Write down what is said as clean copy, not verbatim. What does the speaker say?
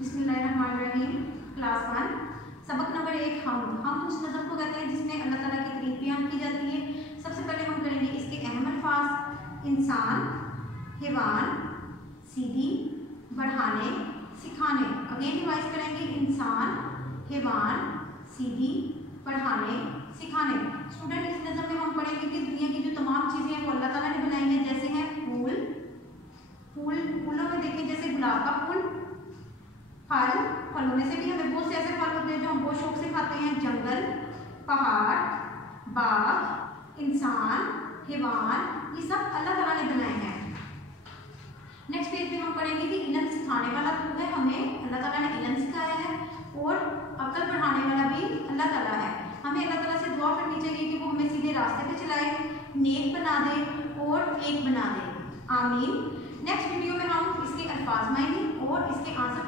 बिस्मिल्लाहिर्रहमानिर्रहीम। क्लास 1 सबक नंबर 1 हम उस नज़म को कहते हैं जिसमें अल्लाह ताला की तारीफ बयान की जाती है। सबसे पहले हम करेंगे इसके अहम अल्फाज इंसान, हैवान, सीधी, बढ़ाने, सिखाने। अगेन रिवाइज करेंगे इंसान, हैवान, सीधी, बढ़ाने, सिखाने। स्टूडेंट इस नज़म में हम पढ़ेंगे कि दुनिया की जो तमाम चीज़ें हैं वो अल्लाह ताला ने बनाई हैं। जैसे हैं फूलों में देखें जैसे गुलाब का फूल, फलों में से भी हमें बहुत से ऐसे फल होते हैं जो हम बहुत शौक से खाते हैं। जंगल, पहाड़, बाग, इंसान, हैवान, ये सब अल्लाह ताला ने बनाए हैं। नेक्स्ट पेज पे हम पढ़ेंगे कि इल्म सिखाने वाला तू है, हमें अल्लाह ताला ने इल्म सिखाया है और अक्ल बढ़ाने वाला भी अल्लाह ताला है। हमें अल्लाह ताला से दुआ करनी चाहिए कि वो हमें सीधे रास्ते पे चलाए, नेक बना दे और एक बना दे। आमीन। नेक्स्ट वीडियो में हम इसके अल्फाज मायने और इसके आंसर